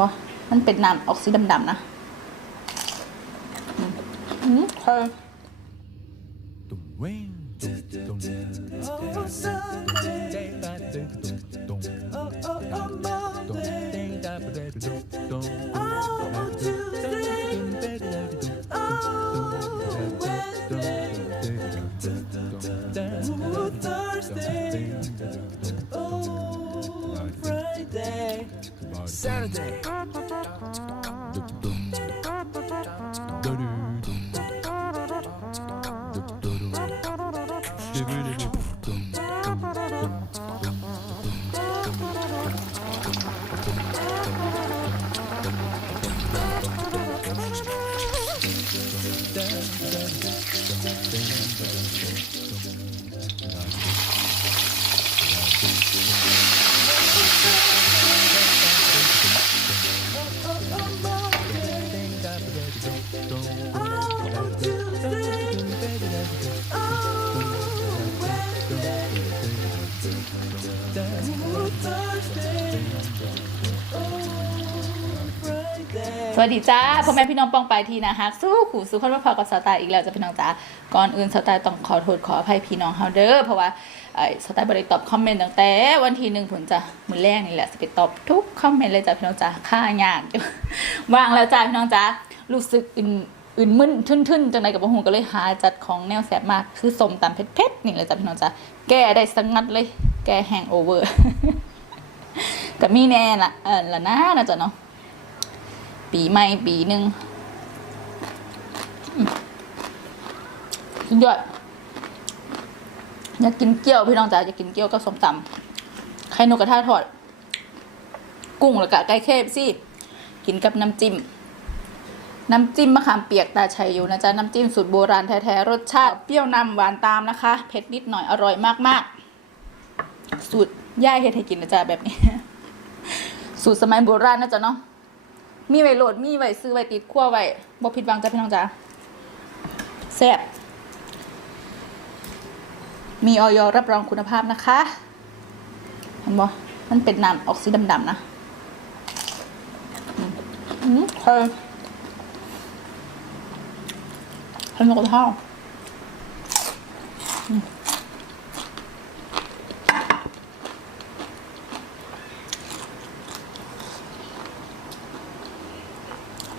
บอมันเป็นน้ำออกสีดำๆนะอืมเคย สวัสดีจ้าพ่อแม่พี่น้องปองไปทีนะฮักสู้ขู่สู้คนว่าพอกับสไตล์อีกแล้วจะพี่น้องจ้าก่อนอื่นสไตล์ต้องขอโทษขออภัยพี่น้องเฮาเด้อเพราะว่าไอ้สไตล์บริตอบคอมเมนต์ตั้งแต่วันที่หนึ่งผลจะมือแรกนี่แหละจะไปตอบทุกคอมเมนต์เลยจ้ะพี่น้องจ้าค่ายากว่างแล้วจ้าพี่น้องจ้ารู้สึกอื่นอื่นมึนทึ่นๆจังไรกับพ่อหูก็เลยหาจัดของแนวแสบมากคือสมตำเผ็ดๆนี่เลยจ้ะพี่น้องจ้าแก้ได้สังัดเลย แก้แฮงโอเวอร์กับมีแน่ละเออละนะนะจ๊ะเนาะ ปีใหม่ปีหนึ่งสุดยอดอยากกินเกี๊ยวพี่น้องจ๋าอยากกินเกี๊ยวกับส้มตำไข่นกกระทะทอด กุ้งแล้วก็ไก่เคฟซี่กินกับน้ำจิ้มน้ำจิ้มมะขามเปียกตาชัยอยู่นะจ๊ะ น้ำจิ้มสูตรโบราณแท้ๆ รสชาติเปรี้ยวนำหวานตามนะคะ เผ็ดนิดหน่อยอร่อยมากๆ สูตรย่ายเฮ็ดให้กินนะจ๊ะแบบนี้ สูตรสมัยโบราณนะจ๊ะเนาะ มีไว้โหลดมีไว้ซื้อไว้ติดขั้วไว้บ่ผิดหวังจ้ะพี่น้องจ๋าแซ่บมีออยรับรองคุณภาพนะคะเห็นบ่มันเป็นน้ำออกสีดำๆนะอืมเคยเคยนกกระทาอืม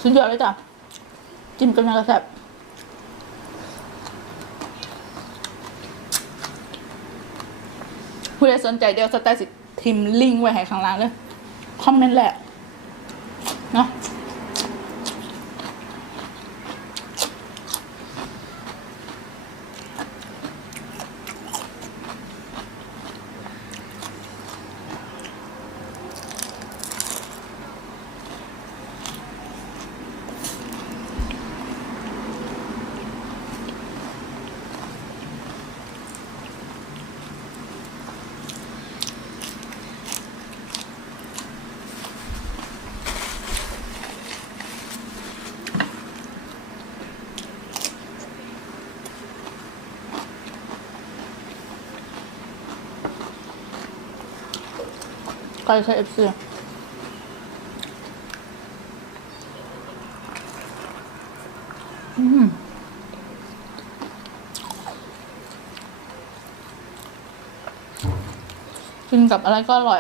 สุดยอดเลยจ้ะ จิ้มกันยังกระแซ่บผู้ใดสนใจเดี๋ยวสแตล์สิทิมลิงก์ไว้ให้ข้างล่างเลย คอมเมนต์แหละ เนาะ ไก่เคเอฟซีอืมกินกับอะไรก็อร่อย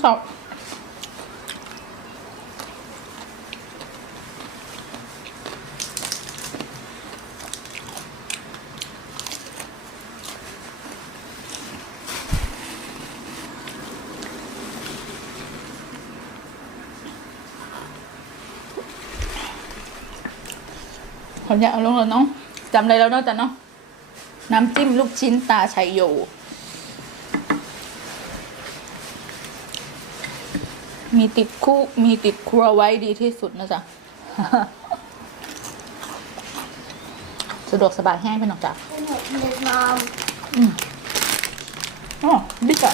เขาขออนุญาตเอาลงแล้วเนาะจำอะไรแล้วเนาะจ๊ะเนาะน้ำจิ้มลูกชิ้นตาชัยโย มีติดคู่มีติดครัวไว้ดีที่สุดนะจ๊ะ สะดวกสบายแห้งไปหน่อยจ้ะ His mom. อืมอ๋อดิจ้ะ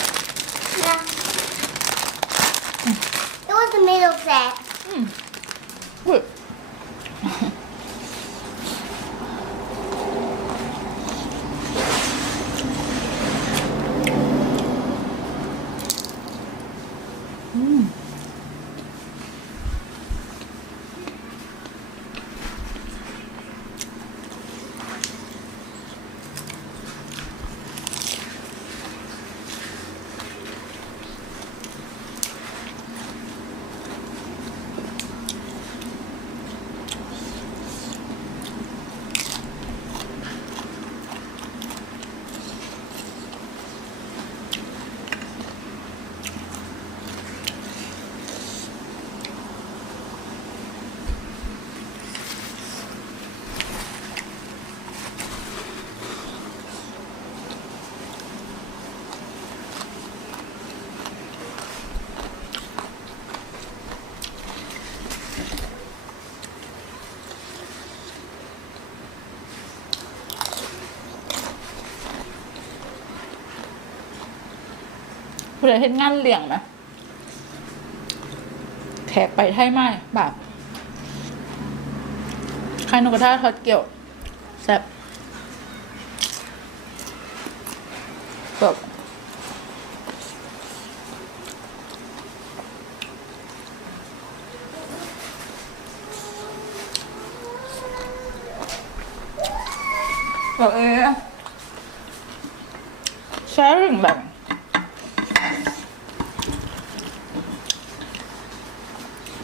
Yeah. It was the middle set. ผู้ใดเห็นงานเลี้ยงไหมแขกไปไทยไหมแบบไข่นกกระทาทอดเกี่ยวแซ่บแบบแบบเออ sharing แบบ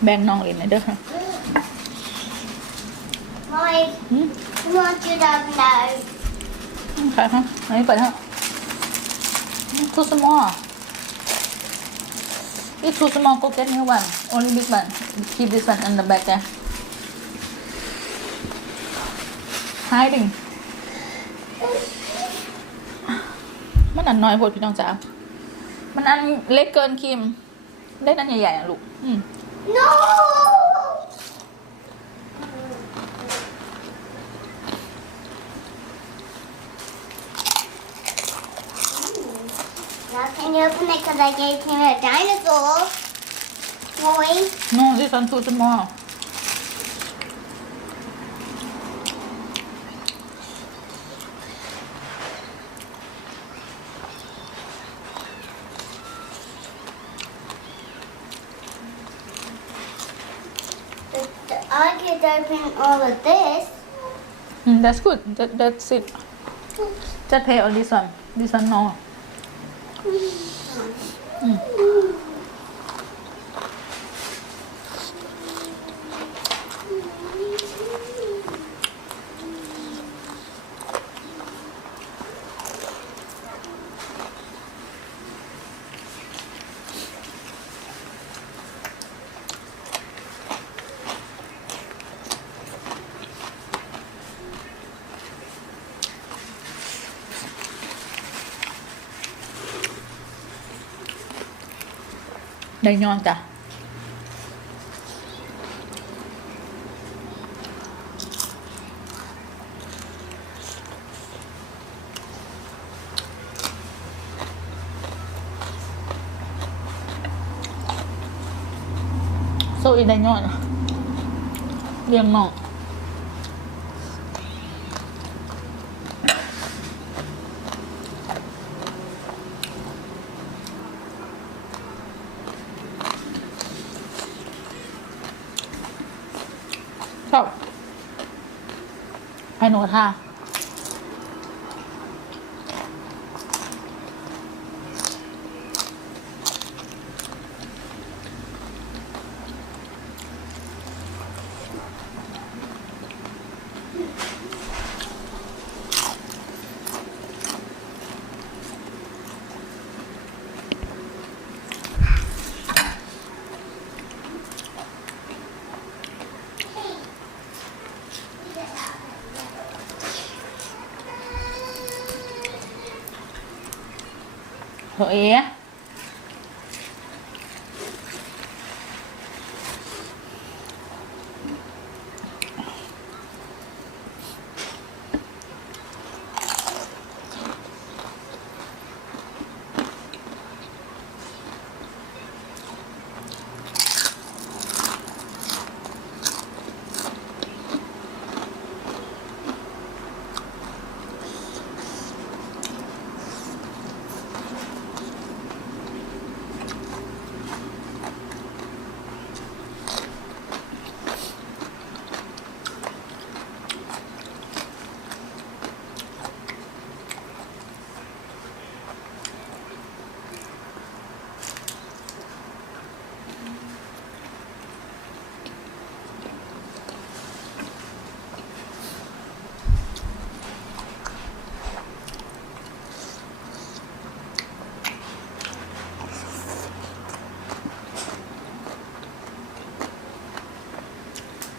แบ่งน้องเล่นหน่อยเด้อค่ะ Molly, อืม you want you to know. ใครคะอันนี้เปิดฮะ too small it's too small go get new one only big one keep this one in the back there hiding มันอันน้อยโพดพี่น้องจ๋ามันอันเล็กเกินคิมเล็กอันใหญ่ๆอะลูก อืม No! Hmm. Now can you open it because I gave him a dinosaur? Molly, no this one too small All of this. Mm, that's good. That, that's it. Just pay on this one. This one no. Mm. Đây ngon ta Sôi đây ngon. Điềm mỏng ไข่หนูกระ ทะ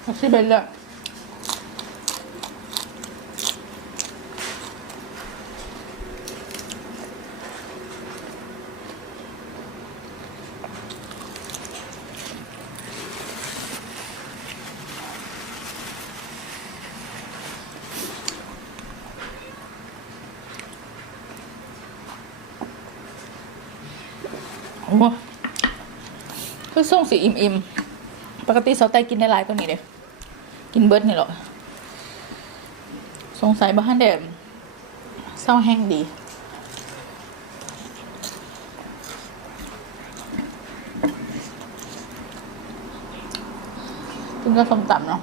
เฮ้ยที่เป็นเลยโอ้โหคือส่งสีอิ่มๆ ปกติเสาไตกินได้หลายกว่านี้เด้ กินเบิร์ดนี่หรอสงสัยบ้านเดมเศร้าแห้งดี กินก็สมตำเนาะ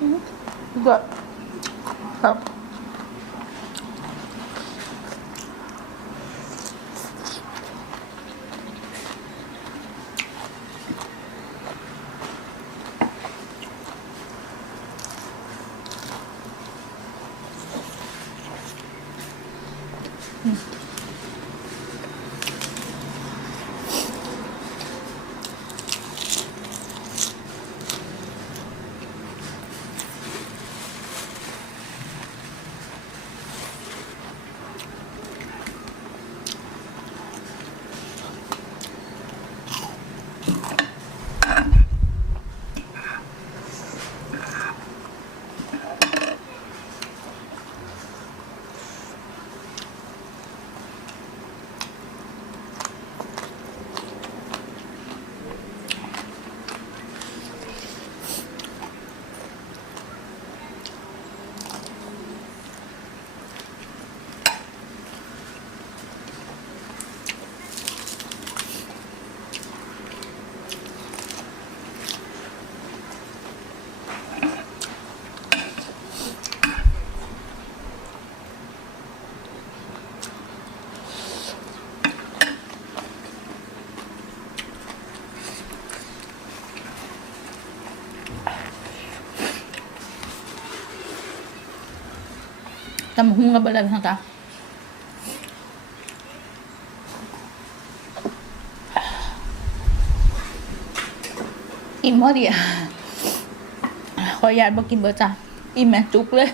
อืมก็ครับ ตำหุงกับอะไรทางกะอิ่มพอดีอะขออนุญาตบอกกินเบอร์จ้ะอิ่มไหมจุกเลย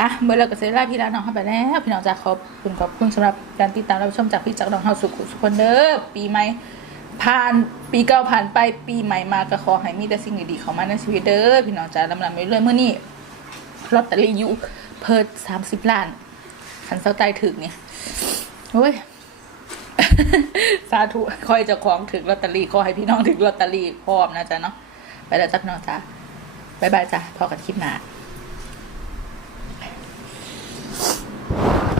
อะเบอร์เราก็เซร่าพี่ร้านน้องเข้าไปแล้วพี่น้องจ้าขอบคุณขอบคุณสำหรับการติดตามรับชมจากพี่จักรน้องเฮาสุขสุขคนเด้อปีใหม่ผ่านปีเก่าผ่านไปปีใหม่มาก็ขอให้มีแต่สิ่งดีๆเข้ามาในชีวิตเด้อพี่น้องจ้าลำลำไปเรื่อยเมื่อนี้ลอตเตอรี่อยู่ เพิดสามสิบล้านขันเสาใต้ถึกเนี่ยโอ้ยสาธุคอยจะของถึงลอตเตอรี่ขอให้พี่น้องถึงลอตเตอรี่พร้อมนะจ๊ะเนาะไปแล้วจ้ะพี่น้องจ้าบ๊ายบายจ้ะพอกันคลิปหน้า